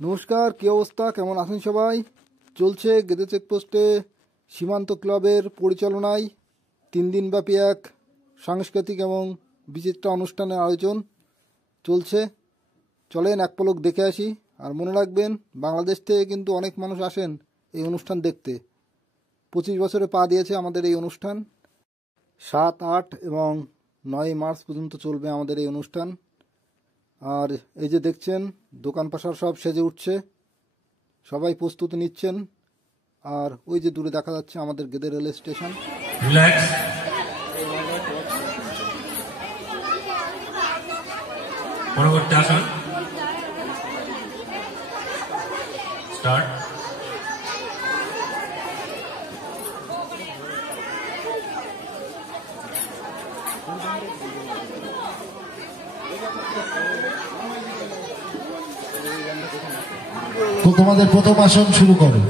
নমস্কার, কি অবস্থা, কেমন আছেন সবাই? চলছে গেদে চেকপোস্টে সীমান্ত ক্লাবের পরিচালনায় 3 দিনব্যাপী এক সাংস্কৃতিক এবং বিচিত্র অনুষ্ঠানের আয়োজন চলছে। চলেন এক পলক দেখে আসি। আর মনে রাখবেন, বাংলাদেশ থেকে কিন্তু অনেক মানুষ আসেন এই অনুষ্ঠান দেখতে। 25 বছরে পা দিয়েছে আমাদের এই অনুষ্ঠান। 7, 8 এবং 9 মার্চ পর্যন্ত চলবে আমাদের এই অনুষ্ঠান। আর এই যে দেখছেন, দোকান পাশার সব সেজে উঠছে, সবাই প্রস্তুতি নিচ্ছেন। আর ওই যে দূরে দেখা যাচ্ছে আমাদের গেদে রেল স্টেশন। রিল্যাক্স। পরবর্তী আসন স্টার্ট। তো তোমাদের প্রথম আসন শুরু করো।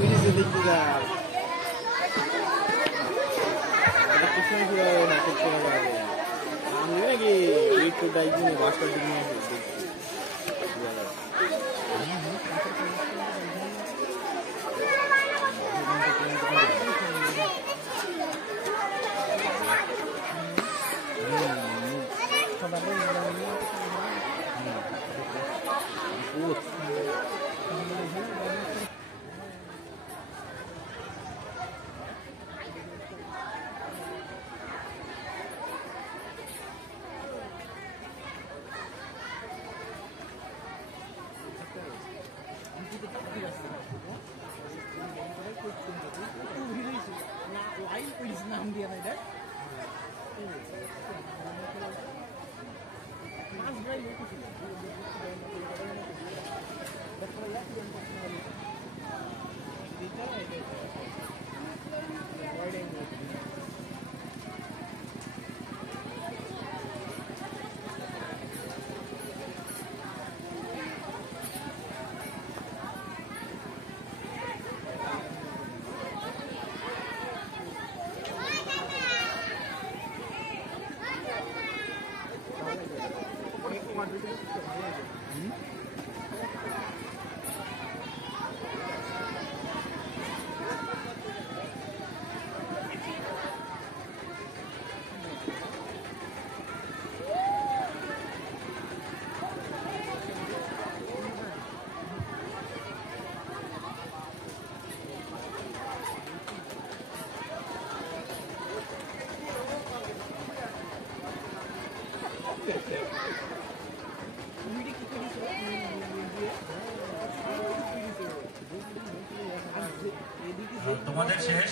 তোমাদের শেষ।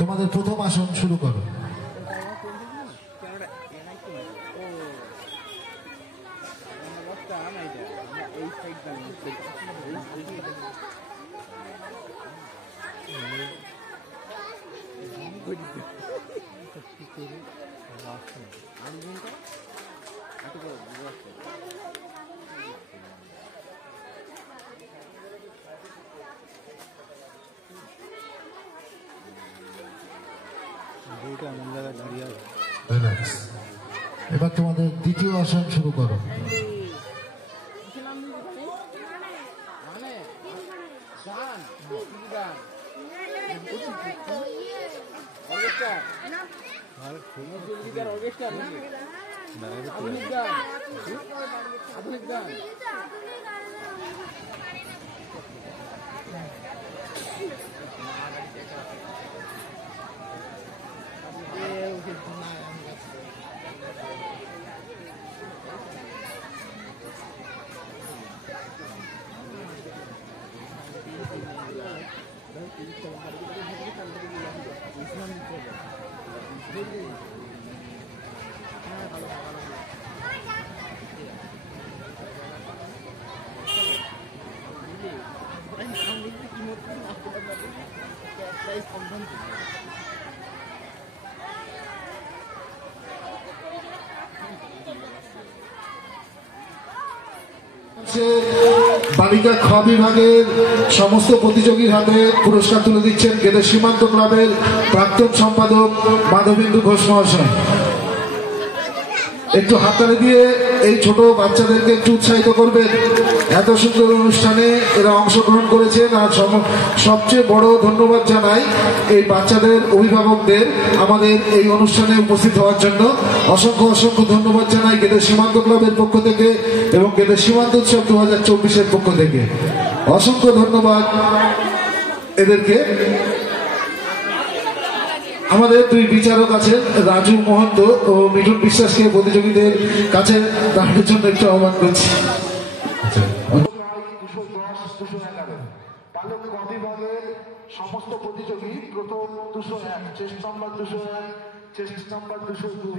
তোমাদের প্রথম আসন শুরু করো। এবার তোমাদের দ্বিতীয় আসন শুরু করো। বালিকা খ বিভাগের সমস্ত প্রতিযোগীর হাতে পুরস্কার তুলে দিচ্ছেন গেদে সীমান্ত ক্লাবের প্রাক্তন সম্পাদক মাধবেন্দু ঘোষ মহাশয়। একটু হাততালি দিয়ে এই ছোট বাচ্চাদেরকে একটু উৎসাহিত করবেন। এত সুন্দর অনুষ্ঠানে এরা অংশগ্রহণ করেছেন। আর সবচেয়ে বড় ধন্যবাদ জানাই এই বাচ্চাদের অভিভাবকদের আমাদের এই অনুষ্ঠানে উপস্থিত হওয়ার জন্য। অসংখ্য অসংখ্য ধন্যবাদ জানাই গেদে সীমান্ত ক্লাবের পক্ষ থেকে এবং গেদে সীমান্ত উৎসব 2024-এর পক্ষ থেকে। অসংখ্য ধন্যবাদ এদেরকে। আমাদের দুই বিচারক আছেন, রাজু মহন্ত ও মিঠুন বিশ্বাসকে প্রতিযোগীদের কাছে দাঁড়ানোর জন্য একটু আহ্বান করছি। সমস্ত প্রতিযোগী প্রথম 201, চেস্ট নাম্বার 201, চেস্ট নাম্বার 202